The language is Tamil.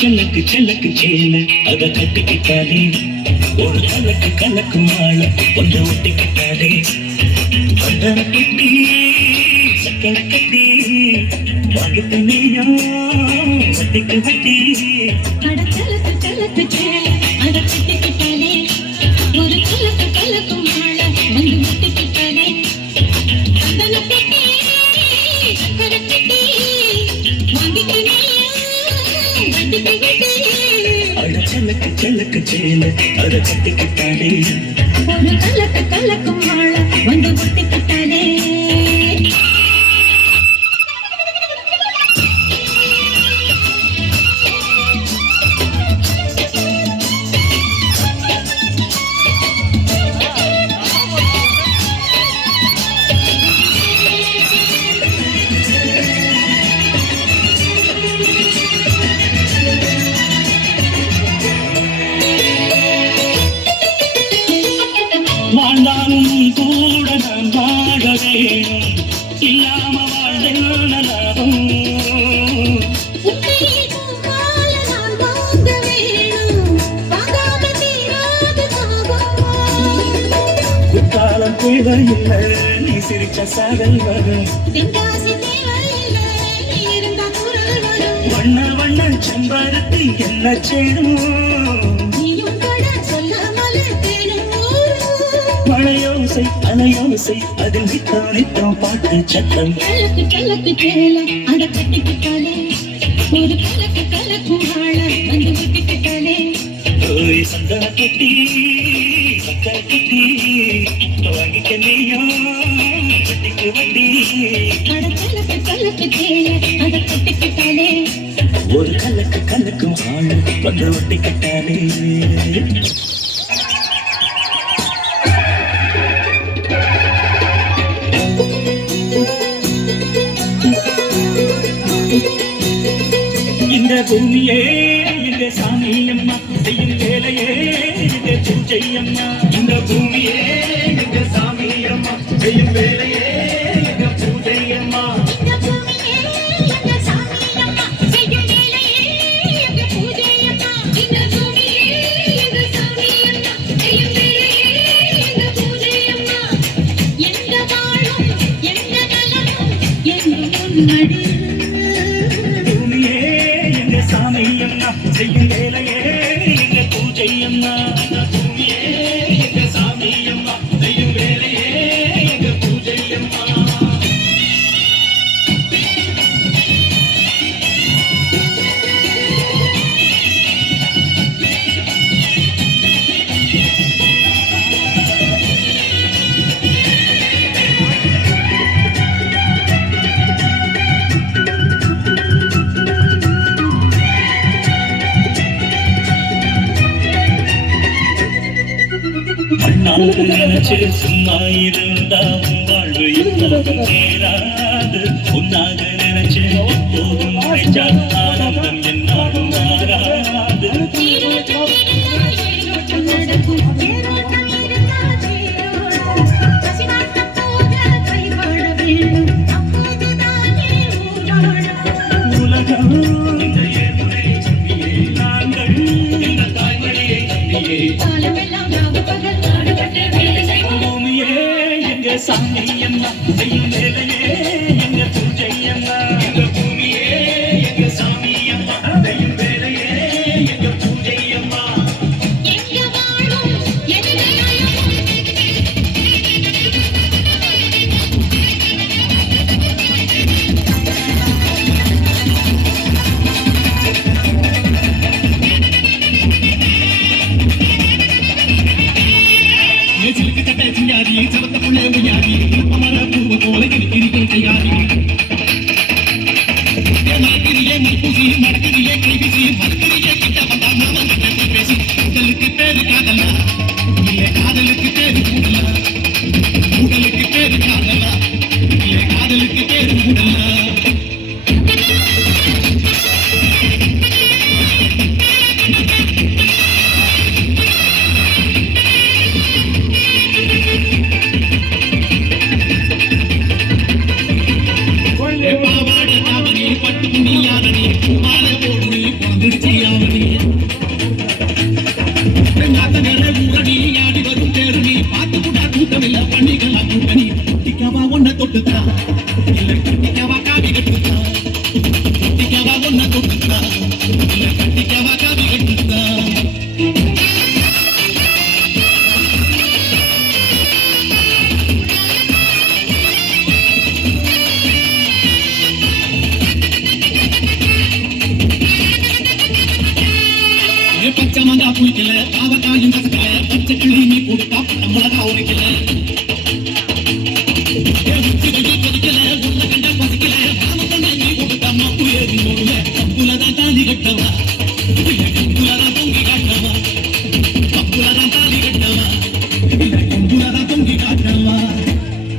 கலக்கு கலக்கு சேல. அத கட்டிக்கிட்டாலே ஒரு கலக்கு கலக்கு மாலை. ஒன்று ஒட்டிக்கிட்டாலே வண்டன கட்டி சக்கர கட்டி வாங்கிட்டு நீயா வட்டிக்கு வட்டி கலக்கு கலக்கு சேலை. கலக்கு கலக்கு சேல. அதை கட்டிக்கிட்டாலே. ஒரு கலக்கு கலக்கும் வாழ. வந்து முட்டிக்கிட்டாலே வேணும் இல்லாம வாழ்ந்த லாபம் உன்னையில் தேவையில்லை நீ சிரிச்ச வரும் வண்ண வண்ண செம்பருத்தி என்ன செய்யும் மழையோசை அலையோசை அதில் நித்தம் பாட்டு சத்தம். கலக்கு கலக்கு சேல அட கட்டிக்கிட்டாலே ஒரு கலக்கு கலக்கு வாழ வந்து விட்டுக்கிட்டாலே ஓய் சந்தன கட்டி சக்கரை கட்டி வாங்கிக்க நீயோ வட்டிக்கு வட்டி. அட கலக்கு கலக்கு சேல அட கட்டிக்கிட்டாலே ஒரு கலக்கு கலக்கும் ஆள் வந்து ஒட்டிக்கிட்டாலே இந்த பூமியே இந்த சாமி அம்மா செய்யும் வேலையே இந்த பூஜை அம்மா இந்த பூமியே இந்த சாமி அம்மா செய்யும் வேலையே இந்த பூஜை அம்மா இந்த சாமி அம்மா நினைச்சு சும்மா இருந்தா வாழ்வு எப்போதும் சேராது உன்னாக நினைச்சு எப்போதும் நினைச்சா സാങ്ങിയെന്ന ചിയാരി ചവത്ത പുള്ളിയാരി குட்டிக்கவா ஒன்ன தொட்டுத்தான் இல்ல குட்டிக்கவா காவி கட்டுத்தான் குட்டிக்கவா ஒன்ன தொட்டுத்தான் இல்ல குட்டிக்கவா காவி கட்டுத்தான் பச்சை மங்கா புளிக்கல பாவக்காயும் கசக்கல பச்சை கிளி நீ போட்டு பாப்பா நம்மளதான் உரைக்கல.